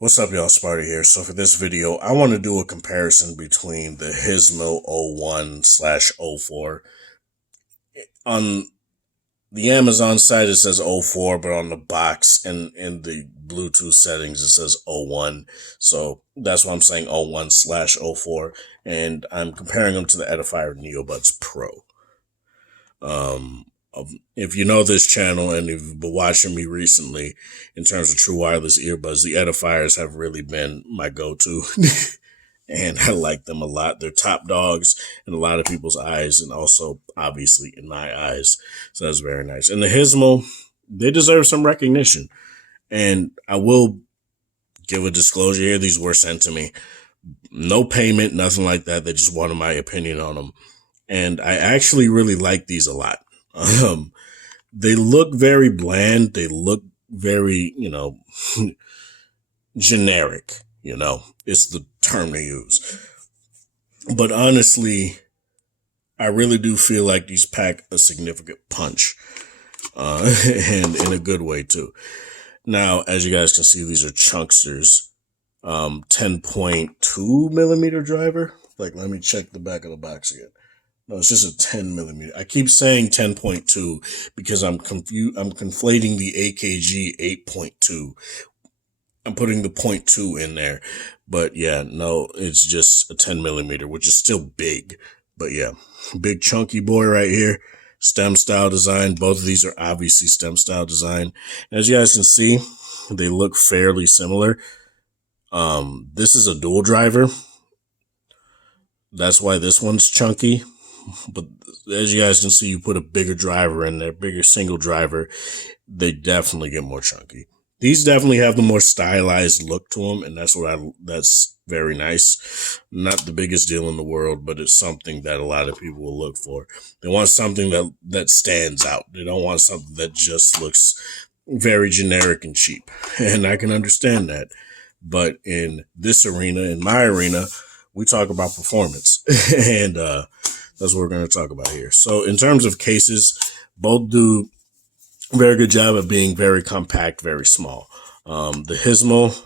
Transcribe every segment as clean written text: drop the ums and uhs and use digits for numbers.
What's up, y'all? Sparty here. So for this video, I want to do a comparison between the Hismell 01/04. On the Amazon site, it says 04, but on the box and in the Bluetooth settings, it says 01. So that's why I'm saying 01/04. And I'm comparing them to the Edifier Neobuds Pro. If you know this channel and if you've been watching me recently in terms of true wireless earbuds, the Edifiers have really been my go-to. And I like them a lot. They're top dogs in a lot of people's eyes and also obviously in my eyes. So that's very nice. And the Hismell, they deserve some recognition. And I will give a disclosure here. These were sent to me. No payment, nothing like that. They just wanted my opinion on them. And I actually really like these a lot. They look very bland. They look very, generic, is the term to use. But honestly, I really do feel like these pack a significant punch, and in a good way too. Now, as you guys can see, these are chunksters, 10.2 millimeter driver. Like, let me check the back of the box again. No, it's just a 10 millimeter. I keep saying 10.2 because I'm confused. I'm conflating the AKG 8.2. I'm putting the 0.2 in there. But yeah, no, it's just a 10 millimeter, which is still big. But yeah, big chunky boy right here. Stem style design. Both of these are obviously stem style design. As you guys can see, they look fairly similar. This is a dual driver. That's why this one's chunky. But as you guys can see, you put a bigger driver in there, bigger single driver, they definitely get more chunky. These definitely have the more stylized look to them, and that's very nice. Not the biggest deal in the world, but it's something that a lot of people will look for. They want something that stands out. They don't want something that just looks very generic and cheap. And I can understand that. But in this arena, in my arena, we talk about performance. And that's what we're going to talk about here. So in terms of cases, both do a very good job of being very compact, very small. The Hismell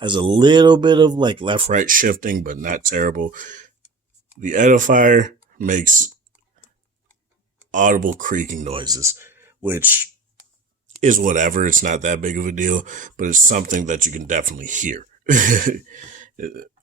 has a little bit of like left-right shifting, but not terrible. The Edifier makes audible creaking noises, which is whatever. It's not that big of a deal, but it's something that you can definitely hear.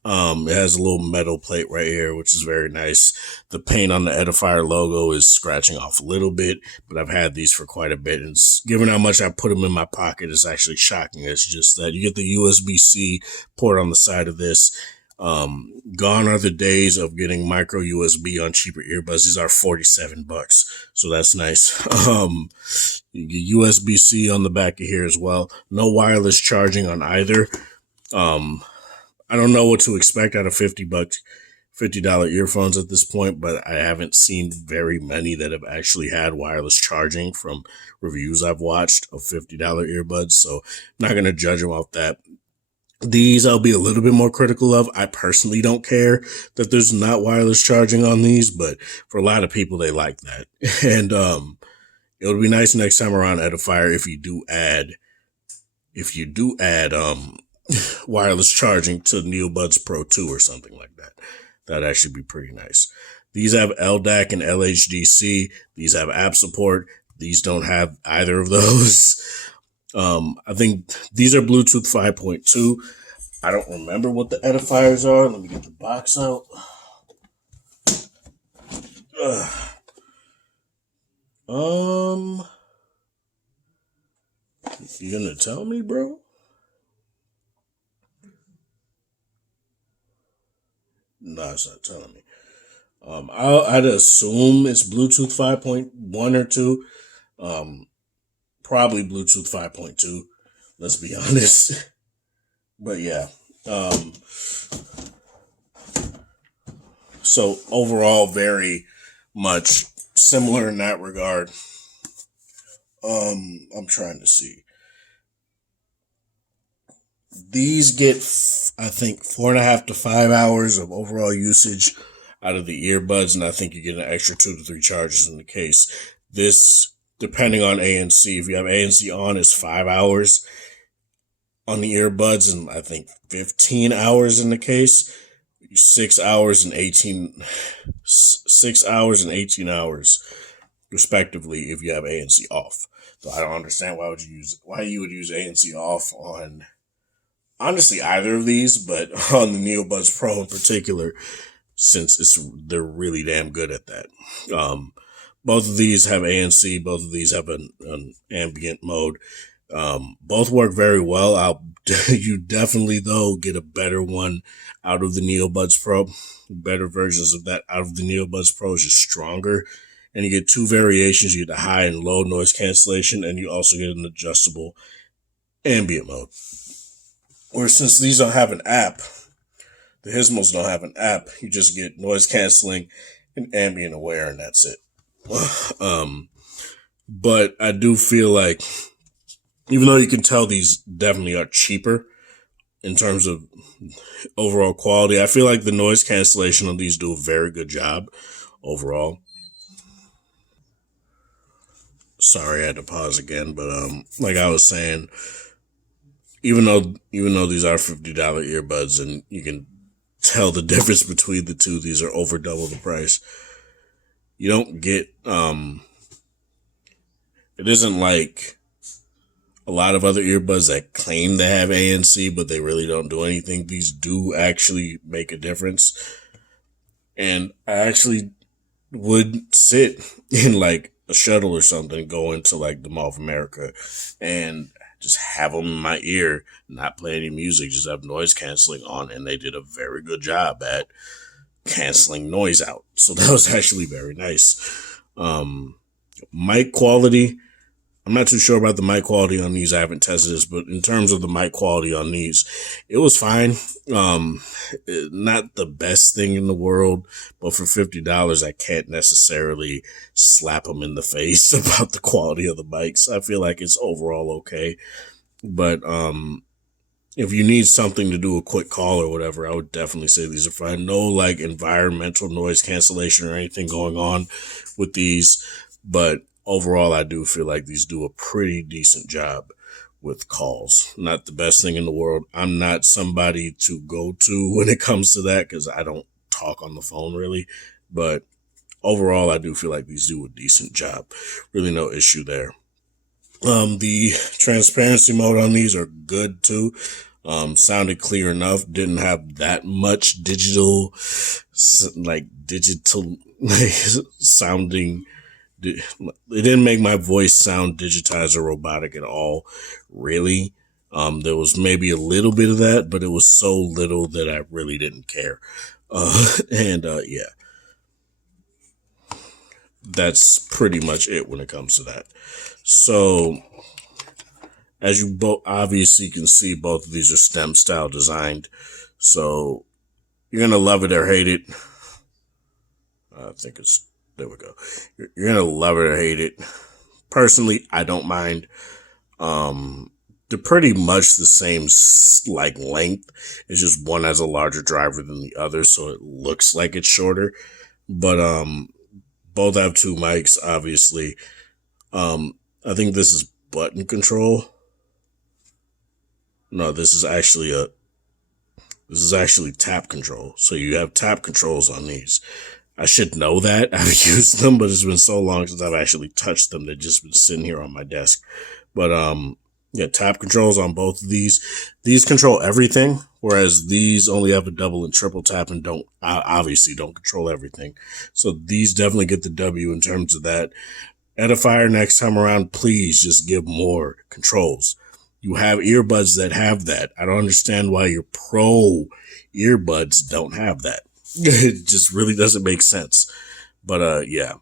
It has a little metal plate right here, which is very nice. The paint on the Edifier logo is scratching off a little bit, but I've had these for quite a bit. And given how much I put them in my pocket, it's actually shocking. It's just that you get the USB-C port on the side of this. Gone are the days of getting micro USB on cheaper earbuds. These are $47, so that's nice. You get USB-C on the back of here as well. No wireless charging on either. I don't know what to expect out of $50 earphones at this point, but I haven't seen very many that have actually had wireless charging from reviews I've watched of $50 earbuds. So I'm not going to judge them off that. These I'll be a little bit more critical of. I personally don't care that there's not wireless charging on these, but for a lot of people, they like that. And it would be nice next time around, Edifier, if you do add wireless charging to Neobuds Pro 2 or something like that. That'd actually be pretty nice. These have LDAC and LHDC. These have app support. These don't have either of those. I think these are Bluetooth 5.2. I don't remember what the Edifiers are. Let me get the box out. You gonna tell me, bro? No, it's not telling me. I'd assume it's Bluetooth 5.1 or 2. Probably Bluetooth 5.2. Let's be honest. But yeah. So overall, very much similar in that regard. I'm trying to see. These get, I think, 4.5 to 5 hours of overall usage out of the earbuds, and I think you get an extra 2 to 3 charges in the case. This, depending on ANC, if you have ANC on, is 5 hours. on the earbuds and I think 15 hours in the case. 6 hours and 18 hours respectively if you have ANC off. So I don't understand why you would use ANC off on honestly either of these, but on the Neobuds Pro in particular, since they're really damn good at that. Both of these have ANC. Both of these have an ambient mode. Both work very well. You definitely though get a better one out of the Neobuds Pro. Better versions of that out of the Neobuds Pro is just stronger, and you get two variations. You get the high and low noise cancellation, and you also get an adjustable ambient mode. Or since these don't have an app, the Hismells don't have an app. You just get noise canceling and ambient aware, and that's it. But I do feel like, even though you can tell these definitely are cheaper in terms of overall quality, I feel like the noise cancellation on these do a very good job overall. Sorry, I had to pause again, but like I was saying, even though these are $50 earbuds and you can tell the difference between the two, these are over double the price. You don't get it isn't like a lot of other earbuds that claim they have ANC, but they really don't do anything. These do actually make a difference. And I actually would sit in like a shuttle or something, go into like the Mall of America and just have them in my ear, not play any music, just have noise canceling on. And they did a very good job at canceling noise out. So that was actually very nice. Mic quality, I'm not too sure about the mic quality on these. I haven't tested this, but in terms of the mic quality on these, it was fine. Not the best thing in the world, but for $50, I can't necessarily slap them in the face about the quality of the mics. I feel like it's overall okay. But if you need something to do a quick call or whatever, I would definitely say these are fine. No like environmental noise cancellation or anything going on with these, but overall, I do feel like these do a pretty decent job with calls. Not the best thing in the world. I'm not somebody to go to when it comes to that because I don't talk on the phone really. But overall, I do feel like these do a decent job. Really no issue there. The transparency mode on these are good too. Sounded clear enough. Didn't have that much digital sounding. It didn't make my voice sound digitized or robotic at all, really. There was maybe a little bit of that, but it was so little that I really didn't care. Yeah, that's pretty much it when it comes to that. So, as you both obviously can see, both of these are STEM style designed. So, you're going to love it or hate it. There we go. You're going to love it or hate it. Personally, I don't mind. They're pretty much the same like length. It's just one has a larger driver than the other, so it looks like it's shorter. But both have two mics, obviously. I think this is button control. No, this is actually tap control. So you have tap controls on these. I should know that. I've used them, but it's been so long since I've actually touched them. They've just been sitting here on my desk. But yeah, tap controls on both of these. These control everything, whereas these only have a double and triple tap and obviously don't control everything. So these definitely get the W in terms of that. Edifier, next time around, please just give more controls. You have earbuds that have that. I don't understand why your Pro earbuds don't have that. It just really doesn't make sense. But yeah.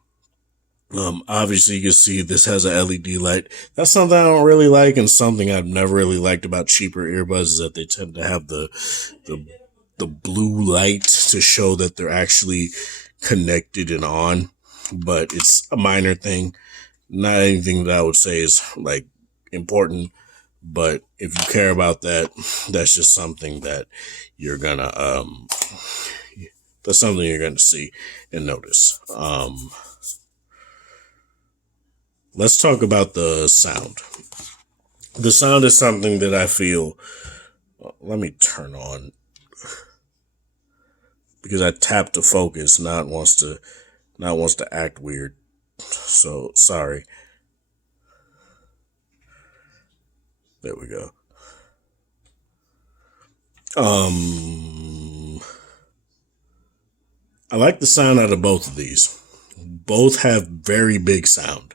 Obviously you can see this has a LED light. That's something I don't really like, and something I've never really liked about cheaper earbuds is that they tend to have the blue light to show that they're actually connected and on. But it's a minor thing. Not anything that I would say is like important. But if you care about that, that's just something that you're gonna see and notice. Let's talk about the sound. The sound is something that I feel. Let me turn on because I tapped to focus. Now it wants to act weird. So sorry. There we go. I like the sound out of both of these. Both have very big sound.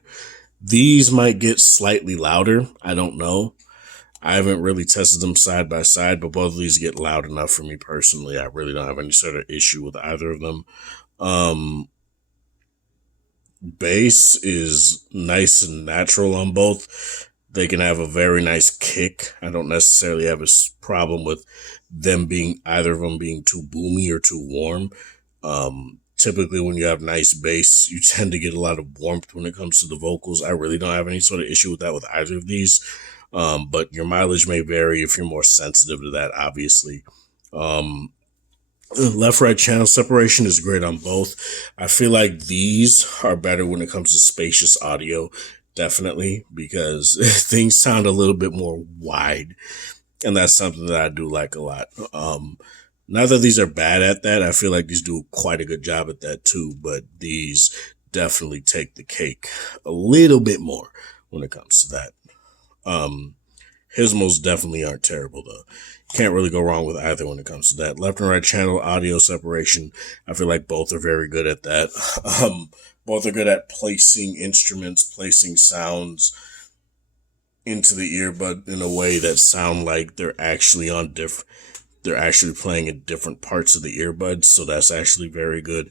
These might get slightly louder. I don't know. I haven't really tested them side by side, but both of these get loud enough for me personally. I really don't have any sort of issue with either of them. Bass is nice and natural on both. They can have a very nice kick. I don't necessarily have a problem with them being either of them being too boomy or too warm. Typically when you have nice bass, you tend to get a lot of warmth when it comes to the vocals. I really don't have any sort of issue with that with either of these. But your mileage may vary if you're more sensitive to that, obviously. Left-right channel separation is great on both. I feel like these are better when it comes to spacious audio, definitely, because things sound a little bit more wide, and that's something that I do like a lot. Not that these are bad at that. I feel like these do quite a good job at that too, but these definitely take the cake a little bit more when it comes to that. Hismells definitely aren't terrible though. Can't really go wrong with either when it comes to that. Left and right channel audio separation. I feel like both are very good at that. Both are good at placing instruments, placing sounds into the earbud in a way that sound like they're actually they're actually playing in different parts of the earbuds. So that's actually very good.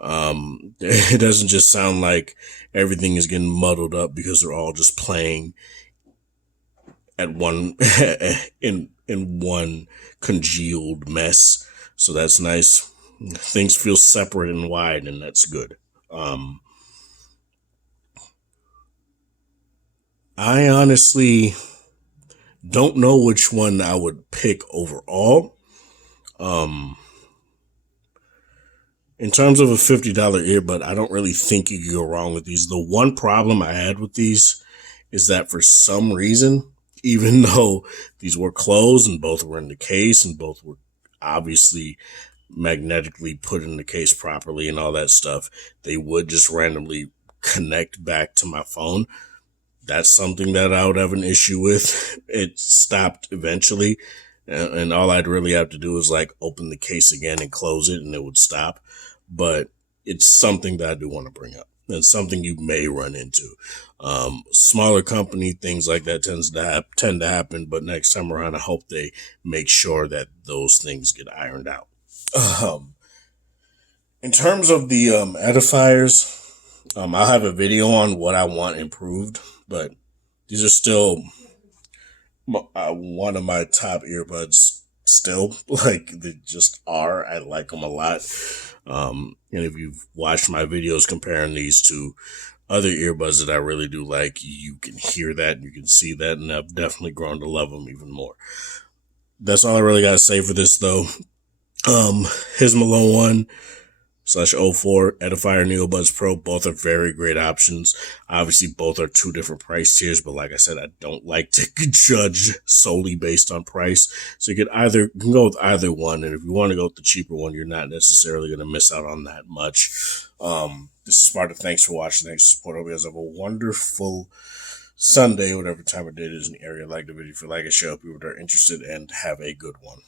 It doesn't just sound like everything is getting muddled up because they're all just playing at one in one congealed mess. So that's nice. Things feel separate and wide, and that's good. I honestly don't know which one I would pick overall. In terms of a $50 earbud, I don't really think you could go wrong with these. The one problem I had with these is that for some reason, even though these were closed and both were in the case and both were obviously magnetically put in the case properly and all that stuff, they would just randomly connect back to my phone. That's something that I would have an issue with. It stopped eventually, and all I'd really have to do is like open the case again and close it, and it would stop. But it's something that I do want to bring up, and something you may run into. Smaller company, things like that tend to happen, but next time around, I hope they make sure that those things get ironed out. In terms of the edifiers, I'll have a video on what I want improved, but these are still one of my top earbuds still. Like, they just are. I like them a lot. And if you've watched my videos comparing these to other earbuds that I really do like, you can hear that and you can see that, and I've definitely grown to love them even more. That's all I really got to say for this, though. Hismell 01/04 Edifier Neobuds Pro, both are very great options. Obviously, both are two different price tiers, but like I said, I don't like to judge solely based on price. So you can go with either one, and if you want to go with the cheaper one, you're not necessarily going to miss out on that much. This is Sparta. Thanks for watching. Thanks for support. Hope you guys have a wonderful Sunday, whatever time of day it is in the area. Like the video if you like it, share with people that are interested, and have a good one.